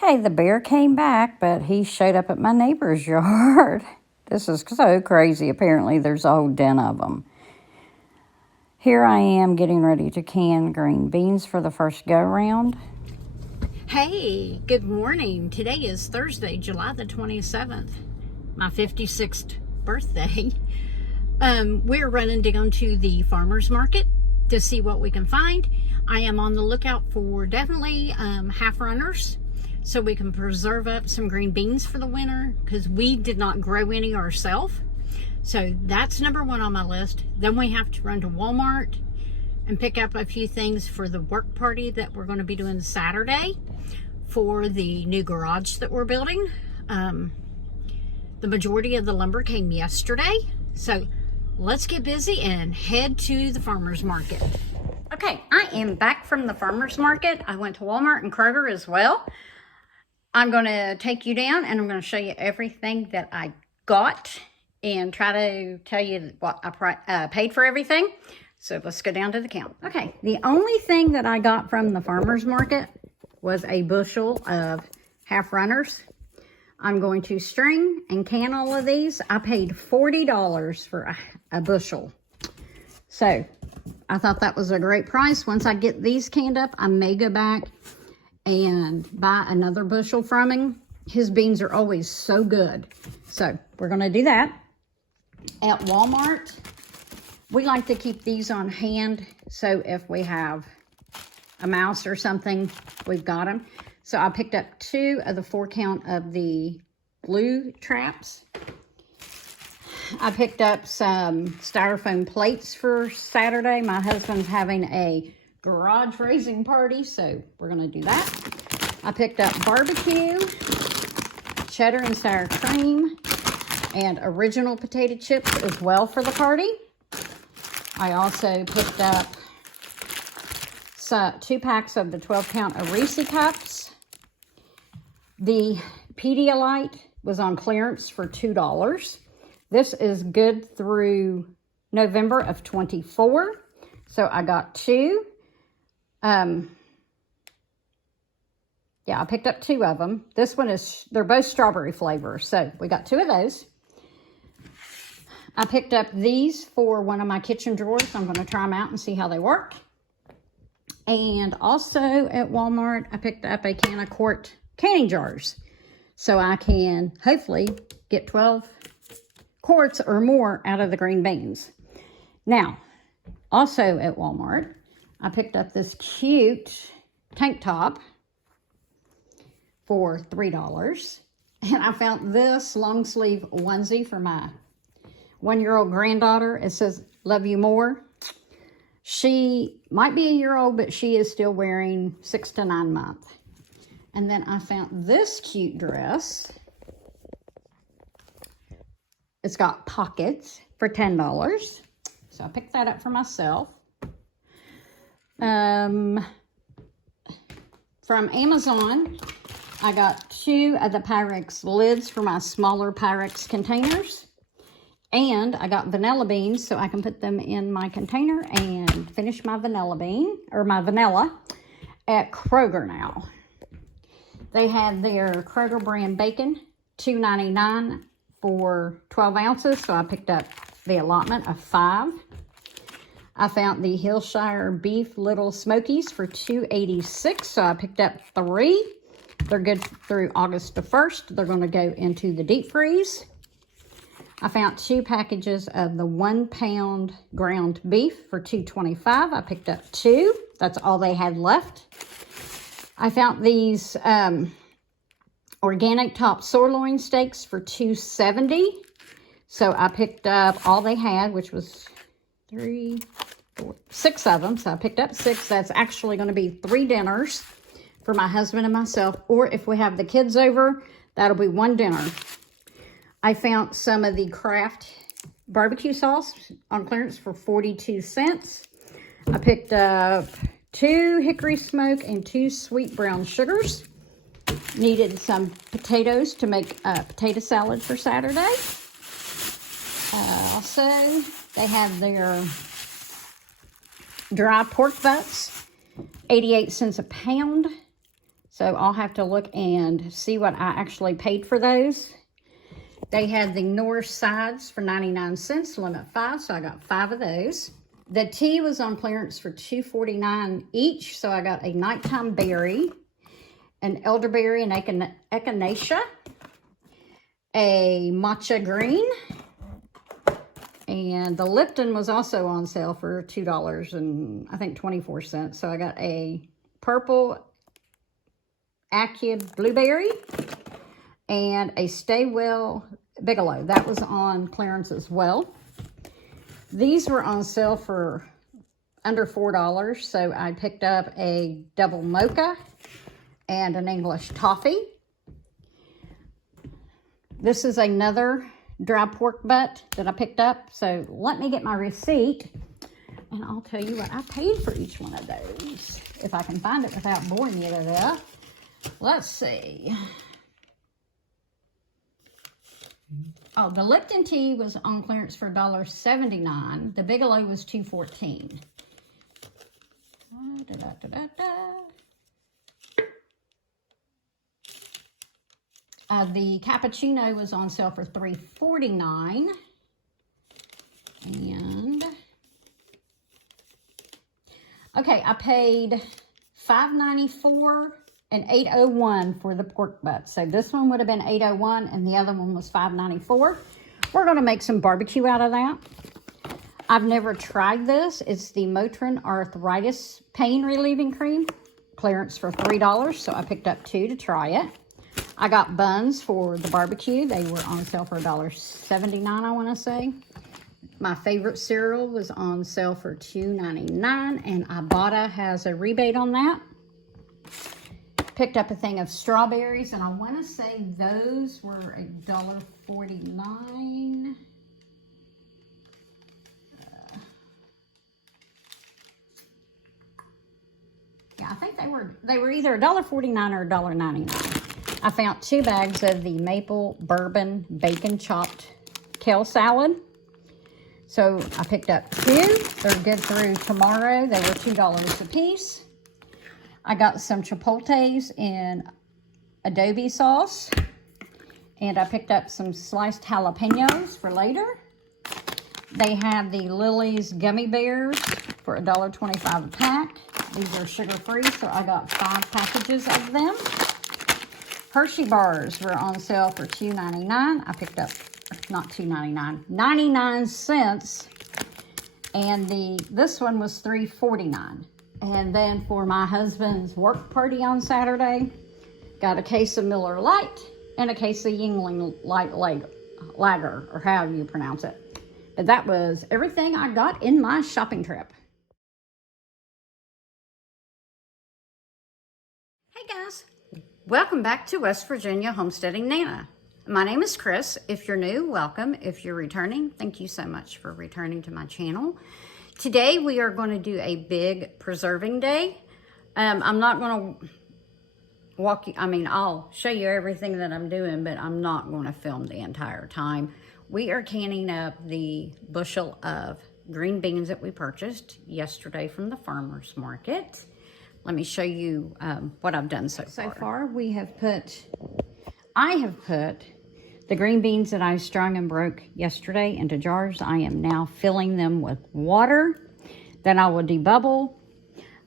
Okay, the bear came back, but he showed up at my neighbor's yard. This is so crazy. Apparently, there's a whole den of them. Here I am getting ready to can green beans for the first go-round. Hey, good morning. Today is Thursday, July the 27th, my 56th birthday. We're running down to the farmer's market to see what we can find. I am on the lookout for definitely half runners so we can preserve up some green beans for the winter because we did not grow any ourselves. So that's number one on my list. Then we have to run to Walmart and pick up a few things for the work party that we're going to be doing Saturday for the new garage that we're building. The majority of the lumber came yesterday. So let's get busy and head to the farmer's market. Okay, I am back from the farmer's market. I went to Walmart and Kroger as well. I'm going to take you down and I'm going to show you everything that I got and try to tell you what I paid for everything. So let's go down to the count. Okay, the only thing that I got from the farmer's market was a bushel of half runners. I'm going to string and can all of these. I paid $40 for a bushel. So I thought that was a great price. Once I get these canned up, I may go back and buy another bushel from him. His beans are always so good. So we're going to do that. At Walmart, we like to keep these on hand. So if we have a mouse or something, we've got them. So I picked up 2 of the 4 count of the glue traps. I picked up some styrofoam plates for Saturday. My husband's having a garage raising party, so we're going to do that. I picked up barbecue, cheddar and sour cream, and original potato chips as well for the party. I also picked up 2 packs of the 12 count of Reese cups. The Pedialyte was on clearance for $2. This is good through November of 24. So I got 2. I picked up 2 of them. This one they're both strawberry flavor. So we got 2 of those. I picked up these for one of my kitchen drawers. I'm going to try them out and see how they work. And also at Walmart, I picked up a can of quart canning jars. So I can hopefully get 12 quarts or more out of the green beans. Now, also at Walmart, I picked up this cute tank top for $3. And I found this long sleeve onesie for my 1-year-old granddaughter. It says, "Love you more." She might be a year old, but she is still wearing 6 to 9 months. And then I found this cute dress. It's got pockets for $10. So I picked that up for myself. From Amazon, I got 2 of the Pyrex lids for my smaller Pyrex containers. And I got vanilla beans so I can put them in my container and finish my vanilla at Kroger now. They had their Kroger brand bacon, $2.99 for 12 ounces. So I picked up the allotment of 5. I found the Hillshire Beef Little Smokies for $2.86. So I picked up 3. They're good through August the 1st. They're going to go into the deep freeze. I found 2 packages of the 1 pound ground beef for $2.25. I picked up 2. That's all they had left. I found these organic top sirloin steaks for $2.70. So I picked up all they had, which was 3, 4, 6 of them. So I picked up 6. That's actually going to be 3 dinners for my husband and myself. Or if we have the kids over, that'll be 1 dinner. I found some of the Kraft barbecue sauce on clearance for 42 cents. I picked up 2 hickory smoke and 2 sweet brown sugars. Needed some potatoes to make a potato salad for Saturday. Also, they have their dry pork butts, 88 cents a pound. So I'll have to look and see what I actually paid for those. They had the North sides for 99 cents, limit 5, so I got 5 of those. The tea was on clearance for $2.49 each, so I got a nighttime berry, an elderberry and echinacea, a matcha green, and the Lipton was also on sale for $2 and I think 24 cents. So I got a purple Accia blueberry and a Stay Well Bigelow. That was on clearance as well. These were on sale for under $4, so I picked up a double mocha and an English toffee. This is another dry pork butt that I picked up, so let me get my receipt and I'll tell you what I paid for each one of those, if I can find it without boring you to death. Let's see. Oh, the Lipton tea was on clearance for $1.79. The Bigelow was $2.14. The cappuccino was on sale for $3.49. And okay, I paid $5.94 and $8.01 for the pork butt. So this one would have been $8.01 and the other one was $5.94. We're going to make some barbecue out of that. I've never tried this. It's the Motrin Arthritis Pain Relieving Cream. Clearance for $3, so I picked up 2 to try it. I got buns for the barbecue. They were on sale for $1.79, I want to say. My favorite cereal was on sale for $2.99, and Ibotta has a rebate on that. Picked up a thing of strawberries, and I want to say those were $1.49. Yeah, I think they were either $1.49 or $1.99. I found 2 bags of the maple bourbon bacon chopped kale salad. So I picked up 2. They're good through tomorrow. They were $2 a piece. I got some chipotles in adobe sauce. And I picked up some sliced jalapenos for later. They have the Lily's gummy bears for $1.25 a pack. These are sugar-free, so I got 5 packages of them. Hershey bars were on sale for $2.99. I picked up, not $2.99, 99 cents. And this one was $3.49. And then for my husband's work party on Saturday, got a case of Miller Lite and a case of Yuengling Light Lager, or however you pronounce it. But that was everything I got in my shopping trip. Hey guys, welcome back to West Virginia Homesteading Nana. My name is Chris. If you're new, welcome. If you're returning, thank you so much for returning to my channel. Today we are going to do a big preserving day. I'm not going to walk you, I'll show you everything that I'm doing, but I'm not going to film the entire time. We are canning up the bushel of green beans that we purchased yesterday from the farmer's market. Let me show you what I've done so far. So far, I have put the green beans that I strung and broke yesterday into jars. I am now filling them with water. Then I will debubble.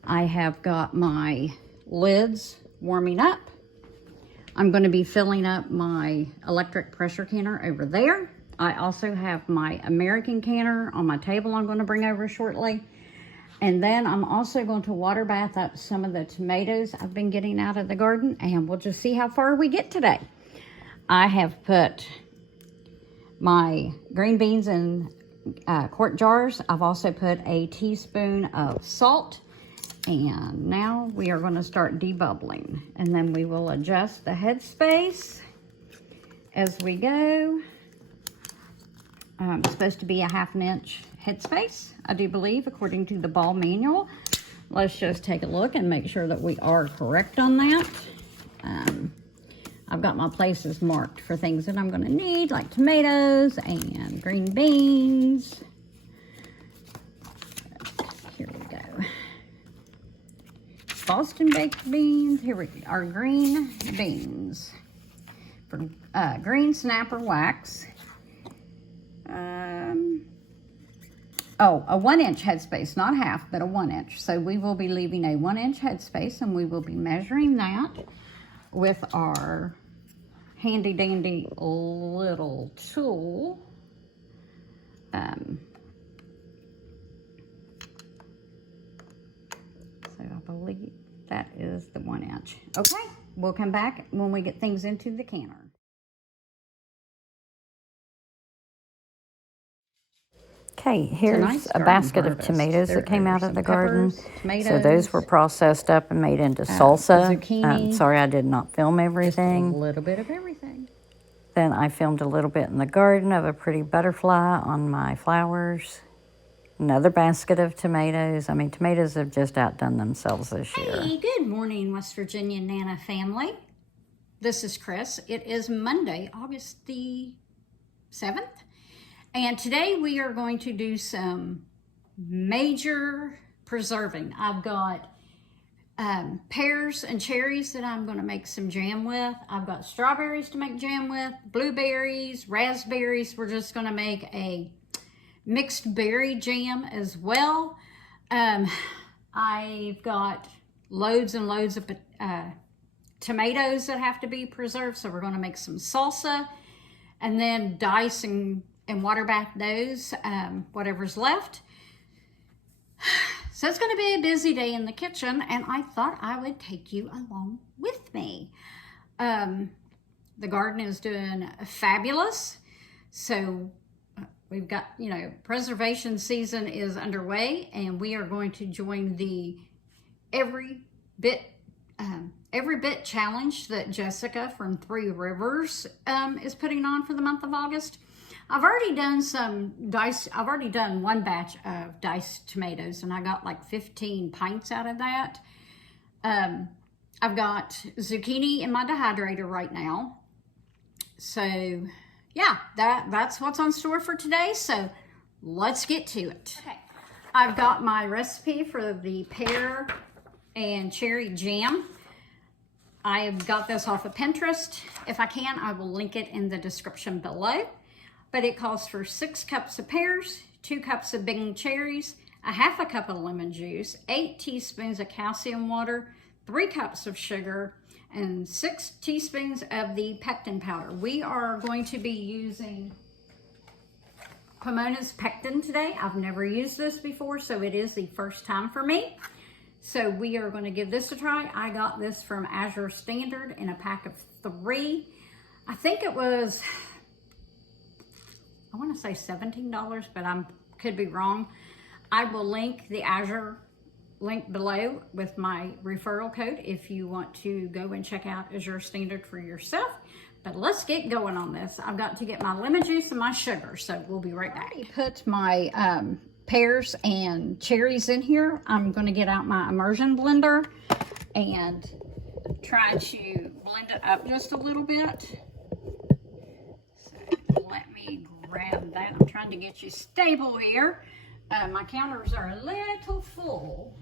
I have got my lids warming up. I'm going to be filling up my electric pressure canner over there. I also have my American canner on my table I'm going to bring over shortly. And then I'm also going to water bath up some of the tomatoes I've been getting out of the garden, and we'll just see how far we get today. I have put my green beans in quart jars. I've also put a teaspoon of salt, and now we are going to start debubbling. And then we will adjust the headspace as we go. It's supposed to be a 1/2 inch headspace, I do believe, according to the ball manual. Let's just take a look and make sure that we are correct on that. I've got my places marked for things that I'm going to need, like tomatoes and green beans. Here we go. Boston baked beans. Here we go. Our green beans. For green snapper wax. A 1-inch headspace, not half, but a 1-inch. So we will be leaving a 1-inch headspace, and we will be measuring that with our handy dandy little tool. So I believe that is the 1-inch. Okay, we'll come back when we get things into the canner. Okay, here's a basket of tomatoes that came out of the garden. So those were processed up and made into salsa. Zucchini. Sorry, I did not film everything. A little bit of everything. Then I filmed a little bit in the garden of a pretty butterfly on my flowers. Another basket of tomatoes. I mean, tomatoes have just outdone themselves this year. Hey, good morning, West Virginia Nana family. This is Chris. It is Monday, August the 7th. And today we are going to do some major preserving. I've got pears and cherries that I'm going to make some jam with. I've got strawberries to make jam with, blueberries, raspberries. We're just going to make a mixed berry jam as well. I've got loads and loads of tomatoes that have to be preserved, so we're going to make some salsa and then dice and water bath those, whatever's left. So it's going to be a busy day in the kitchen, and I thought I would take you along with me. The garden is doing fabulous. So we've got, preservation season is underway, and we are going to join the Every Bit challenge that Jessica from Three Rivers is putting on for the month of August. I've already done one batch of diced tomatoes, and I got like 15 pints out of that. I've got zucchini in my dehydrator right now. So yeah, that's what's on store for today. So let's get to it. Okay. I've got my recipe for the pear and cherry jam. I got this off of Pinterest. If I can, I will link it in the description below. But it calls for 6 cups of pears, 2 cups of Bing cherries, a half a cup of lemon juice, 8 teaspoons of calcium water, 3 cups of sugar, and 6 teaspoons of the pectin powder. We are going to be using Pomona's pectin today. I've never used this before, so it is the first time for me. So we are going to give this a try. I got this from Azure Standard in a pack of 3. I think it was, I want to say $17, but I could be wrong. I will link the Azure link below with my referral code if you want to go and check out Azure Standard for yourself. But let's get going on this. I've got to get my lemon juice and my sugar, so we'll be right back. I put my pears and cherries in here. I'm going to get out my immersion blender and try to blend it up just a little bit. So let me grab that. I'm trying to get you stable here. My counters are a little full.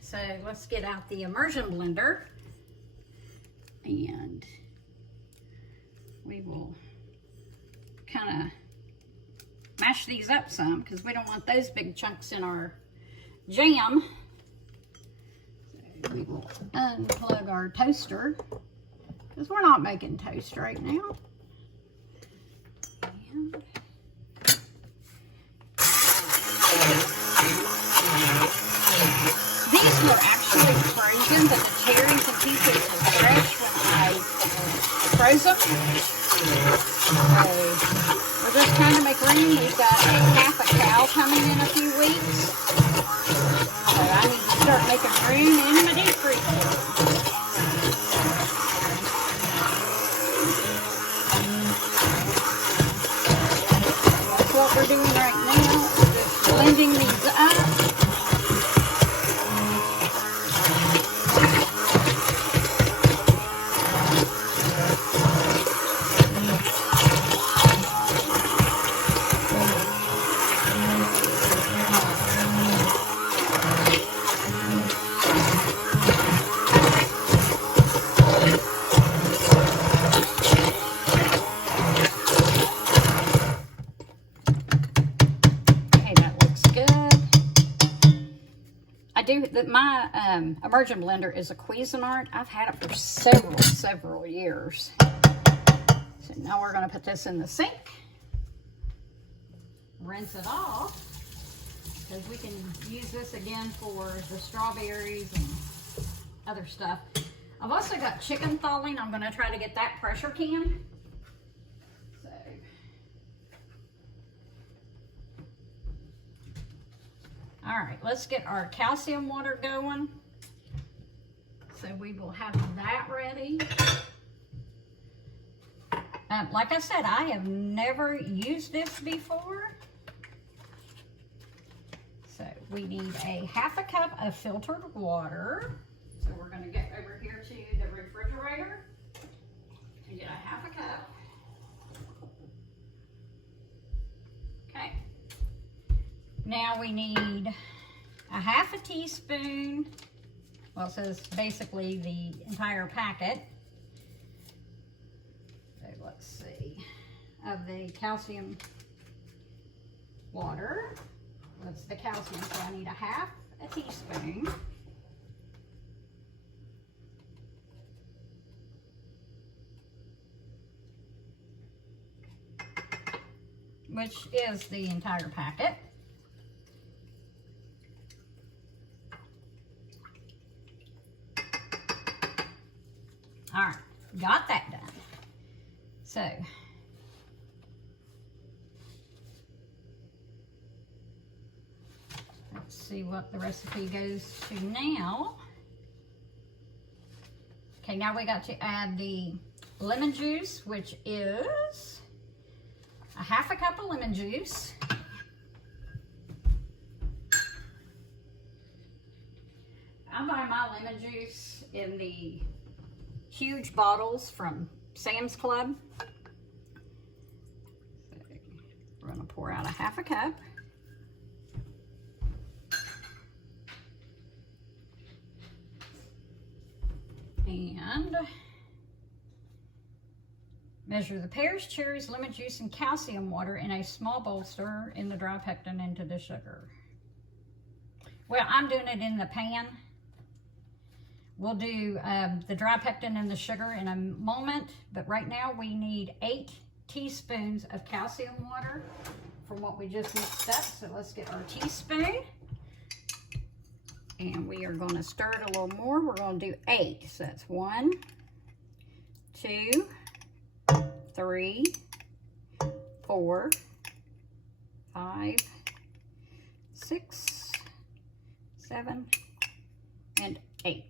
So let's get out the immersion blender and we will kind of mash these up some because we don't want those big chunks in our jam. So we will unplug our toaster because we're not making toast right now. And these were actually frozen, but the cherries and pieces were fresh when I froze them. So we're just trying to make room. We've got half a cow coming in a few weeks. So I need to start making room in my deep freezer. That's what we're doing right now. Just blending these up. my immersion blender is a Cuisinart. I've had it for several years. So now we're going to put this in the sink. Rinse it off, because we can use this again for the strawberries and other stuff. I've also got chicken thawing. I'm going to try to get that pressure can. So, all right, let's get our calcium water going. So we will have that ready. Like I said, I have never used this before. So we need a half a cup of filtered water. So we're going to get over here to the refrigerator and get a half a cup. Okay. Now we need a half a teaspoon. Well, it says basically the entire packet. So let's see. Of the calcium water. That's the calcium, so I need a half a teaspoon. Which is the entire packet. All right, got that done. So, let's see what the recipe goes to now. Okay, now we got to add the lemon juice, which is a half a cup of lemon juice. I buy my lemon juice in the huge bottles from Sam's Club. So we're going to pour out a half a cup. And measure the pears, cherries, lemon juice, and calcium water in a small bowl. Stir in the dry pectin into the sugar. Well, I'm doing it in the pan. We'll do the dry pectin and the sugar in a moment, but right now we need 8 teaspoons of calcium water from what we just mixed up. So let's get our teaspoon. And we are going to stir it a little more. We're going to do 8. So that's 1, 2, 3, 4, 5, 6, 7, and 8.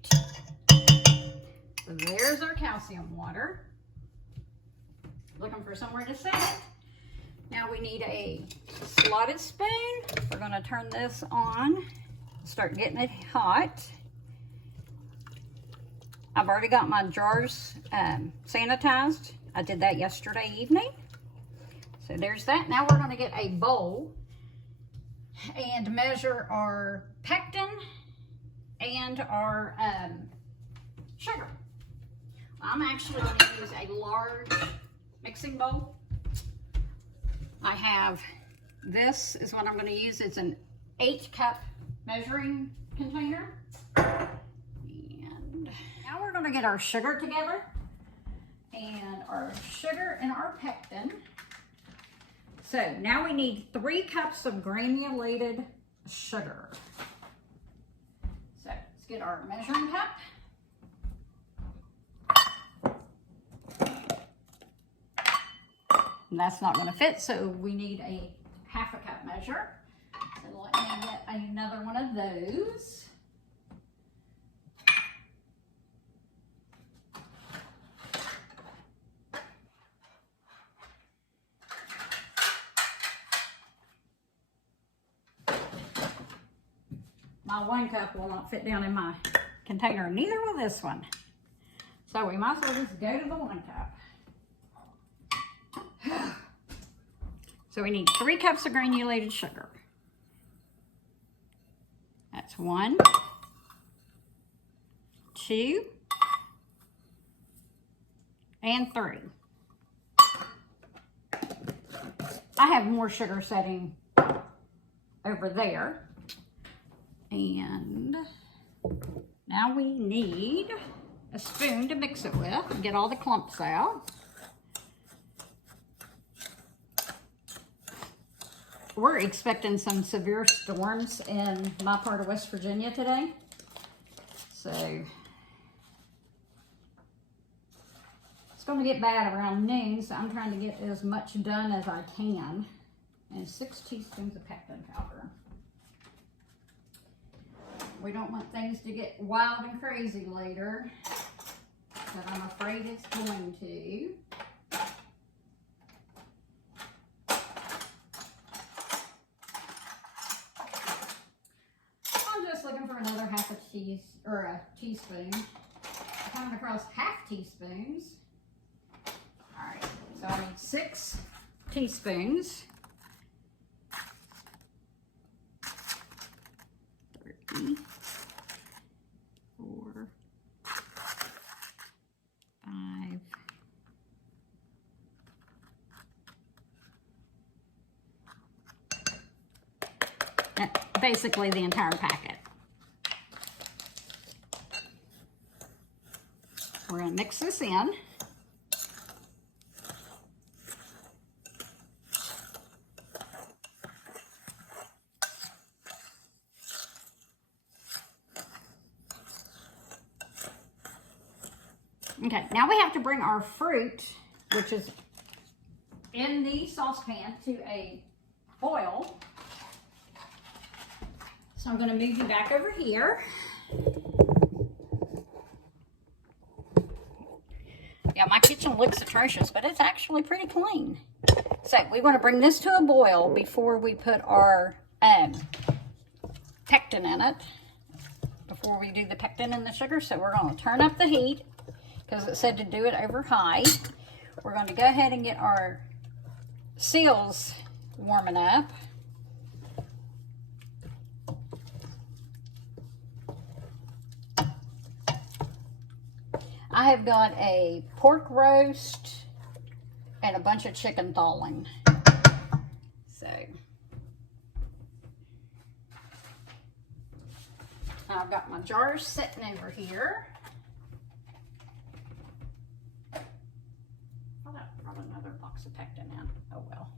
So there's our calcium water. Looking for somewhere to set it. Now we need a slotted spoon. We're going to turn this on. Start getting it hot. I've already got my jars sanitized. I did that yesterday evening. So there's that. Now we're going to get a bowl and measure our pectin and our sugar. I'm actually going to use a large mixing bowl. I have, this is what I'm going to use. It's an 8-cup measuring container. And now we're going to get our sugar together. And our sugar and our pectin. So now we need 3 cups of granulated sugar. So let's get our measuring cup. And that's not going to fit, so we need a half a cup measure. So let me get another one of those. My 1 cup will not fit down in my container, neither will this one. So we might as well just go to the 1 cup. So we need 3 cups of granulated sugar. That's 1, 2, and 3. I have more sugar setting over there. And now we need a spoon to mix it with and get all the clumps out. We're expecting some severe storms in my part of West Virginia today. So it's going to get bad around noon, so I'm trying to get as much done as I can. And 6 teaspoons of pectin powder. We don't want things to get wild and crazy later, but I'm afraid it's going to. I'm just looking for another a teaspoon. I'm coming across half teaspoons. All right, so I need 6 teaspoons. 3, 4, 5, 6. Basically the entire packet. We're going to mix this in. Okay, now we have to bring our fruit, which is in the saucepan, to a boil. So I'm going to move you back over here. Yeah, my kitchen looks atrocious, but it's actually pretty clean. So we want to bring this to a boil before we put our pectin in it, before we do the pectin and the sugar. So we're going to turn up the heat, because it said to do it over high. We're going to go ahead and get our seals warming up. I have got a pork roast and a bunch of chicken thawing. So I've got my jars sitting over here. Another box of pectin in. Oh well.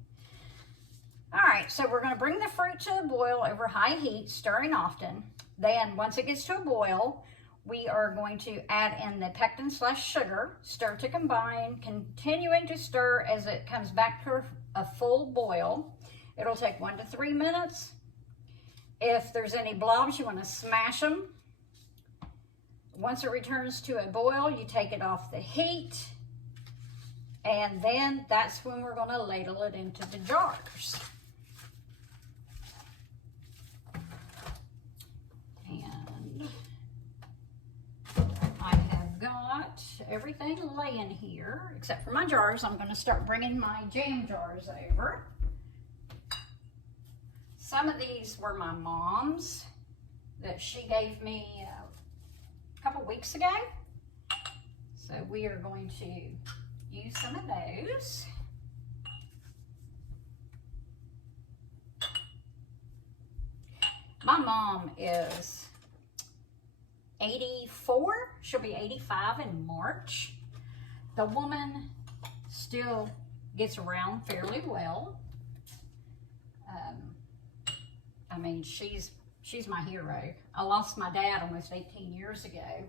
All right, so we're going to bring the fruit to a boil over high heat, stirring often. Then once it gets to a boil, we are going to add in the pectin/sugar, stir to combine, continuing to stir as it comes back to a full boil. It'll take 1 to 3 minutes. If there's any blobs, you want to smash them. Once it returns to a boil, you take it off the heat. And then that's when we're going to ladle it into the jars. And I have got everything laying here, except for my jars. I'm going to start bringing my jam jars over. Some of these were my mom's that she gave me a couple weeks ago. So we are going to use some of those. My mom is 84. She'll be 85 in March. The woman still gets around fairly well. I mean, she's my hero. I lost my dad almost 18 years ago.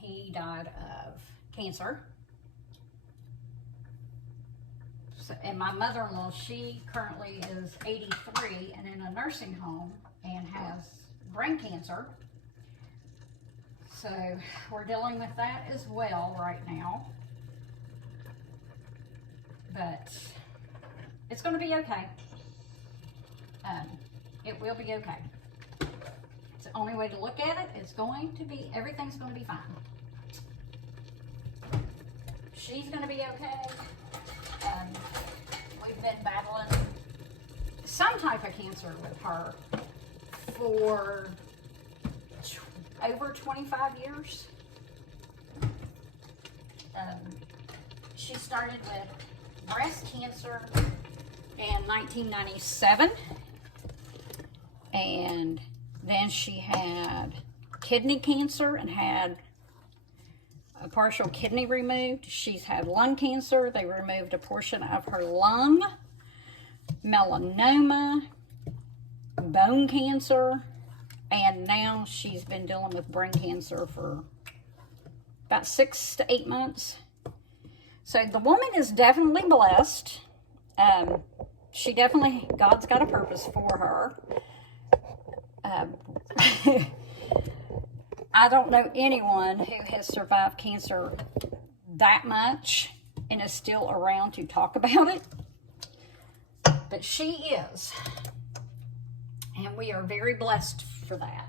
He died of cancer. And my mother-in-law, she currently is 83 and in a nursing home and has brain cancer. So we're dealing with that as well right now. But it's going to be okay. It will be okay. It's the only way to look at it. It's going to be, everything's going to be fine. She's going to be okay. We've been battling some type of cancer with her for over 25 years. She started with breast cancer in 1997, and Then she had kidney cancer and had a partial kidney removed. She's had lung cancer. They removed a portion of her lung, melanoma, bone cancer, and now she's been dealing with brain cancer for about 6 to 8 months. So the woman is definitely blessed. She definitely, God's got a purpose for her. I don't know anyone who has survived cancer that much and is still around to talk about it. But she is. And we are very blessed for that.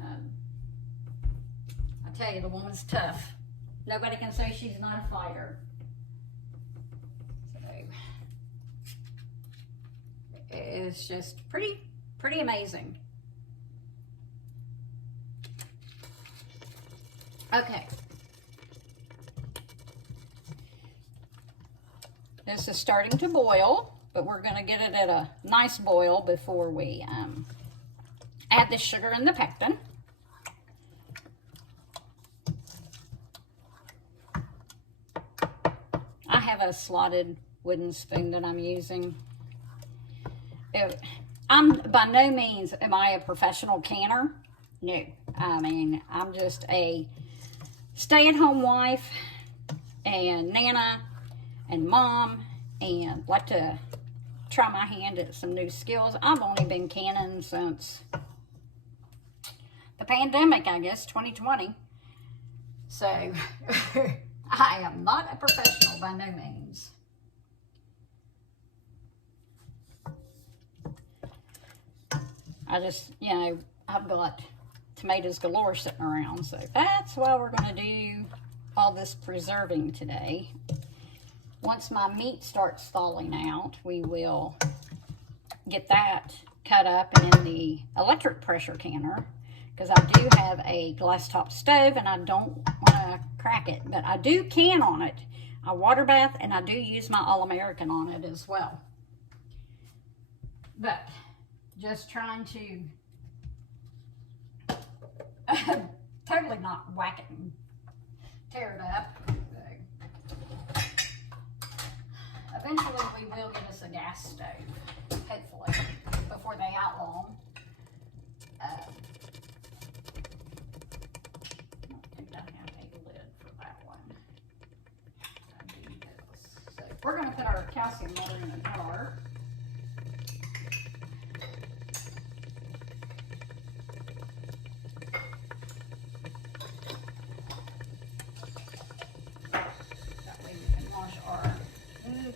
I tell you, the woman's tough. Nobody can say she's not a fighter. So, it's just pretty amazing. Okay. This is starting to boil, but we're going to get it at a nice boil before we add the sugar and the pectin. I have a slotted wooden spoon that I'm using. I'm by no means am I a professional canner. No, I mean, I'm just a stay-at-home wife and nana and mom, and like to try my hand at some new skills. I've only been canning since the pandemic, I guess, 2020. So I am not a professional by no means. I just, you know, I've got tomatoes galore sitting around, so that's why we're going to do all this preserving today. Once my meat starts thawing out, we will get that cut up and in the electric pressure canner, because I do have a glass top stove and I don't want to crack it, but I do can on it. I water bath and I do use my All-American on it as well. But just trying to totally not whack it and tear it up. So, eventually we will get us a gas stove, hopefully, before they outlaw them. I don't think I have a lid for that one. I do this. So we're going to put our calcium water in a jar.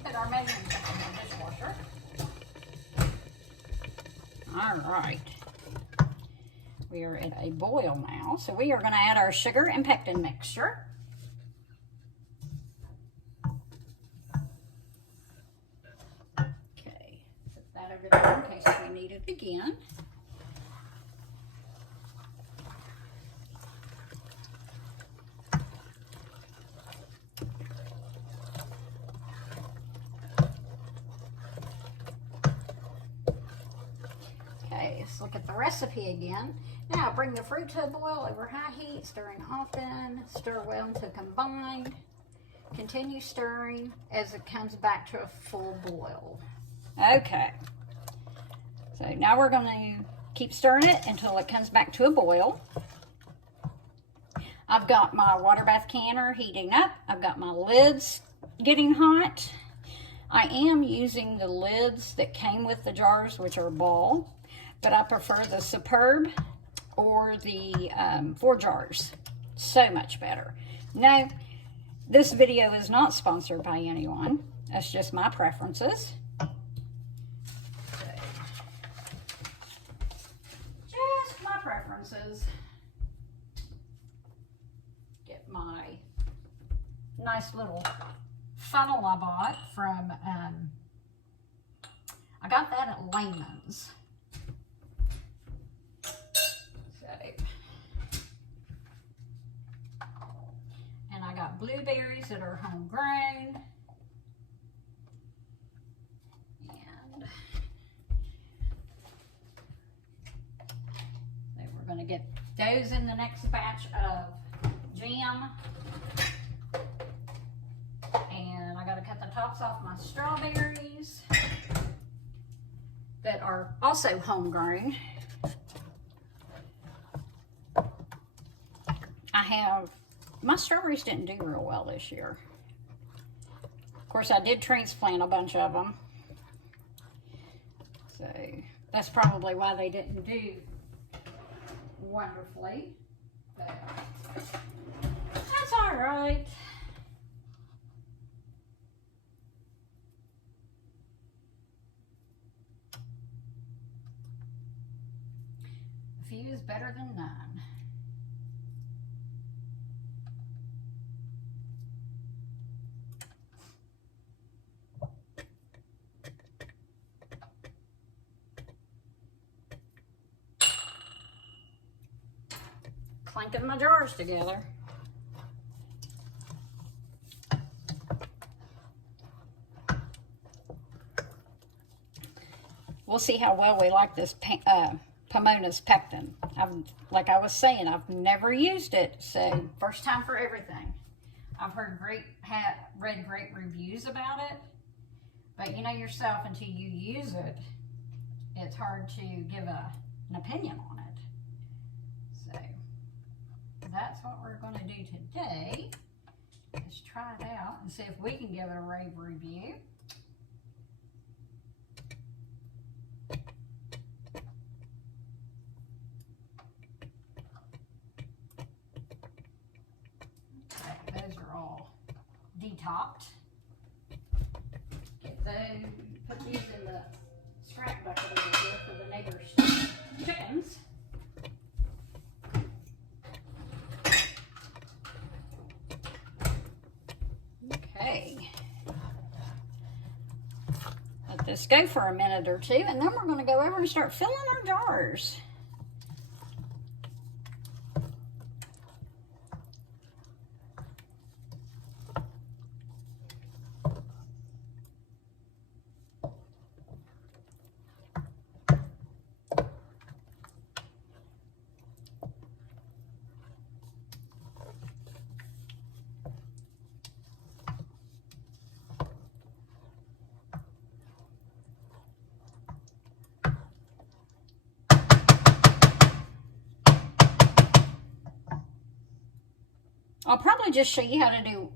Put our measuring cup in the dishwasher. All right. We are at a boil now, so we are going to add our sugar and pectin mixture. Okay, put that over there in case we need it again. Let's look at the recipe again. Now bring the fruit to a boil over high heat, stirring often. Stir well until combined. Continue stirring as it comes back to a full boil. Okay. So now we're going to keep stirring it until it comes back to a boil. I've got my water bath canner heating up. I've got my lids getting hot. I am using the lids that came with the jars, which are ball. But I prefer the Superb or the 4 jars. So much better. No, this video is not sponsored by anyone. That's just my preferences. So, just my preferences. Get my nice little funnel I bought from, I got that at Lehman's. And I got blueberries that are homegrown. And going to get those in the next batch of jam. And I got to cut the tops off my strawberries that are also homegrown. My strawberries didn't do real well this year. Of course, I did transplant a bunch of them. So that's probably why they didn't do wonderfully. But that's all right. A few is better than none. Clanking my jars together. We'll see how well we like this Pomona's Pectin. Like I was saying, I've never used it, so first time for everything. I've heard read great reviews about it, but you know yourself, until you use it, it's hard to give an opinion on it. So that's what we're going to do today, is try it out and see if we can give it a rave review. Okay, those are all detopped. Get those, put these in the scrap bucket over here for the neighbor's chickens. Okay. Let this go for a minute or two, and then we're going to go over and start filling our jars. I'll probably just show you how to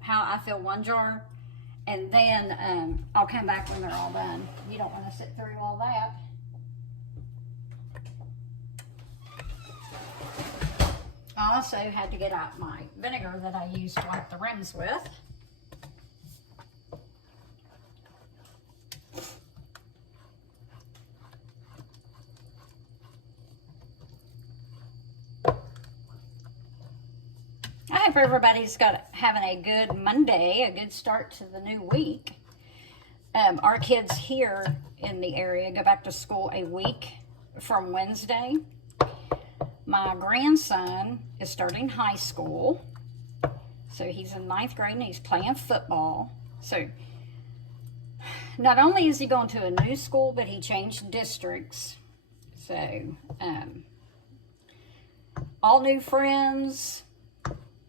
how I fill one jar, and then I'll come back when they're all done. You don't want to sit through all that. I also had to get out my vinegar that I used to wipe the rims with. I hope everybody's having a good Monday, a good start to the new week. Our kids here in the area go back to school a week from Wednesday. My grandson is starting high school, so he's in 9th grade and he's playing football. So not only is he going to a new school, but he changed districts. So all new friends,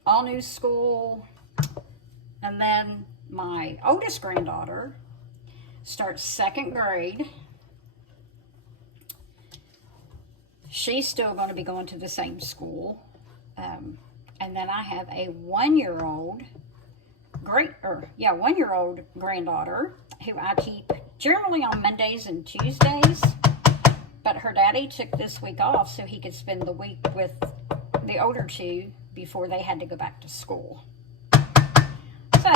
all new school. And then my oldest granddaughter starts 2nd grade. She's still going to be going to the same school. And then I have a 1-year-old granddaughter who I keep generally on Mondays and Tuesdays. But her daddy took this week off so he could spend the week with the older two before they had to go back to school. So,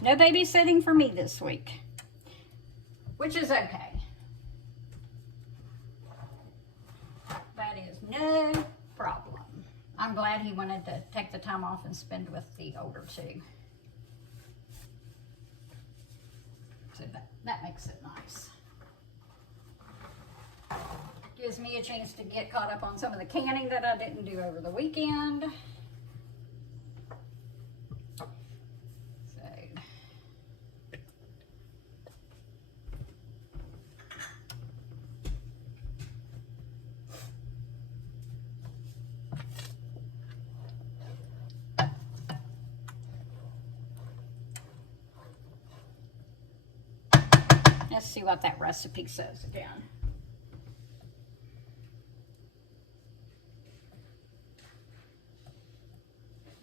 no babysitting for me this week, which is okay. That is no problem. I'm glad he wanted to take the time off and spend with the older two. So that makes it nice. Gives me a chance to get caught up on some of the canning that I didn't do over the weekend. Let's see what that recipe says again.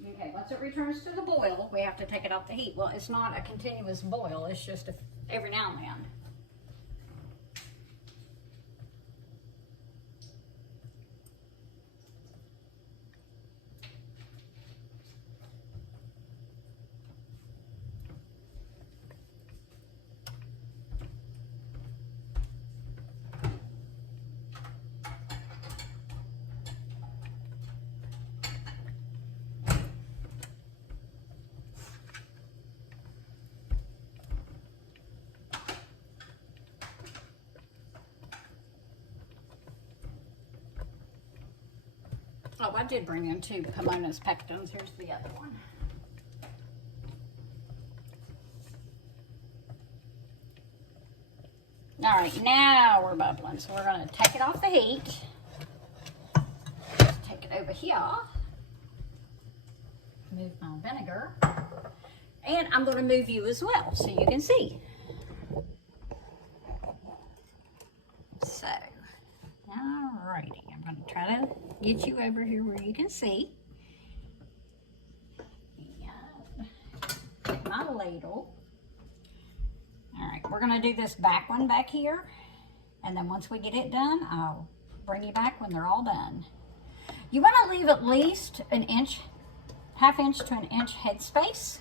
Okay, once it returns to the boil, we have to take it off the heat. Well, it's not a continuous boil, it's just every now and then. Oh, I did bring in 2 Pomona's pectins. Here's the other one. All right, now we're bubbling. So we're going to take it off the heat. Take it over here. Move my vinegar. And I'm going to move you as well so you can see. So, alrighty. I'm going to try to get you over here where you can see. And take my ladle. All right, we're going to do this back one back here. And then once we get it done, I'll bring you back when they're all done. You want to leave at least an inch, ½ inch to an inch headspace.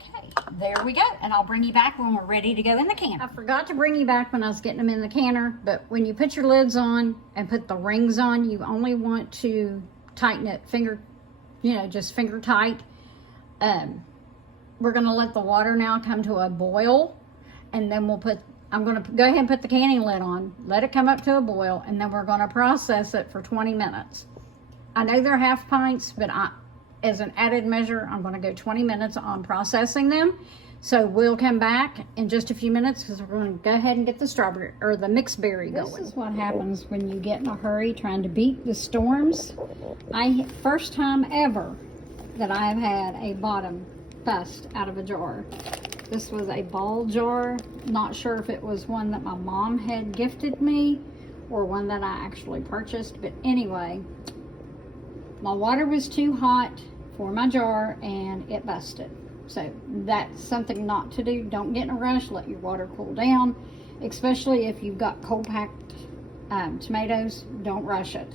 Okay, there we go. And I'll bring you back when we're ready to go in the canner. I forgot to bring you back when I was getting them in the canner, but when you put your lids on and put the rings on, you only want to tighten it just finger tight. We're going to let the water now come to a boil, and then I'm going to go ahead and put the canning lid on, let it come up to a boil, and then we're going to process it for 20 minutes. I know they're ½ pints, but as an added measure, I'm going to go 20 minutes on processing them. So we'll come back in just a few minutes because we're going to go ahead and get the strawberry or the mixed berry going. This is what happens when you get in a hurry trying to beat the storms. First time ever that I've had a bottom bust out of a jar. This was a ball jar. Not sure if it was one that my mom had gifted me or one that I actually purchased, but anyway, my water was too hot for my jar and it busted. So that's something not to do. Don't get in a rush. Let your water cool down, especially if you've got cold packed tomatoes. Don't rush it.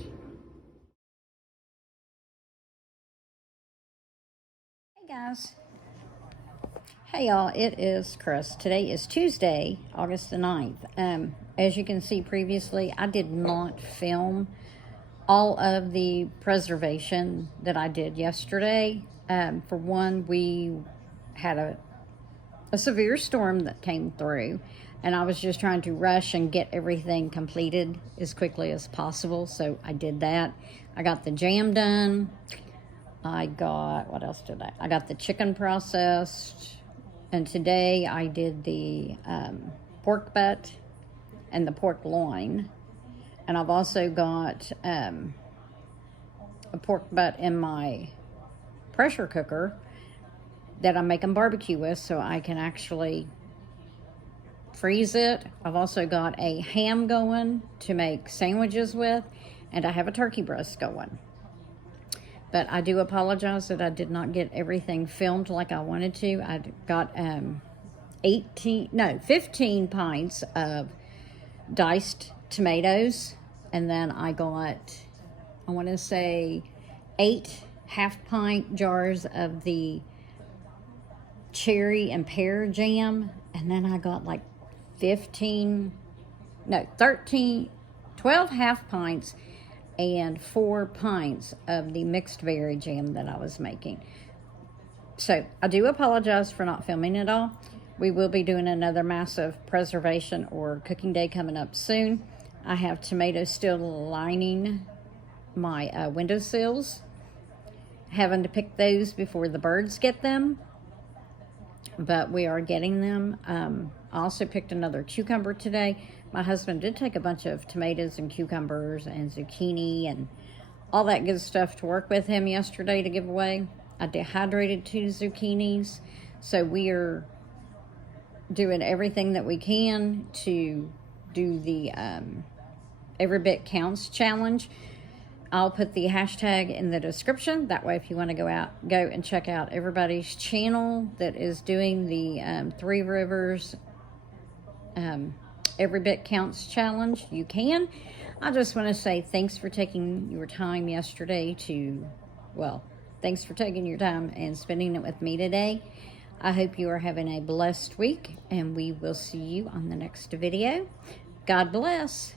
Hey guys. Hey y'all, it is Chris. Today is Tuesday, August the 9th. As you can see previously, I did not film all of the preservation that I did yesterday. For one, we had a severe storm that came through, and I was just trying to rush and get everything completed as quickly as possible, so I did that. I got the jam done. What else did I? I got the chicken processed. And today I did the pork butt and the pork loin. And I've also got a pork butt in my pressure cooker that I'm making barbecue with so I can actually freeze it. I've also got a ham going to make sandwiches with, and I have a turkey breast going. But I do apologize that I did not get everything filmed like I wanted to. I got 15 pints of diced tomatoes. And then I got, I want to say, 8 half-pint jars of the cherry and pear jam. And then I got like 12 half pints and 4 pints of the mixed berry jam that I was making. So I do apologize for not filming it all. We will be doing another massive preservation or cooking day coming up soon. I have tomatoes still lining my windowsills. Having to pick those before the birds get them. But we are getting them. I also picked another cucumber today. My husband did take a bunch of tomatoes and cucumbers and zucchini and all that good stuff to work with him yesterday to give away. I dehydrated 2 zucchinis. So we are doing everything that we can to do the Every Bit Counts challenge. I'll put the hashtag in the description. That way, if you want to go and check out everybody's channel that is doing the Three Rivers Every Bit Counts challenge, you can. I just want to say thanks for taking your time yesterday thanks for taking your time and spending it with me today. I hope you are having a blessed week, and we will see you on the next video. God bless.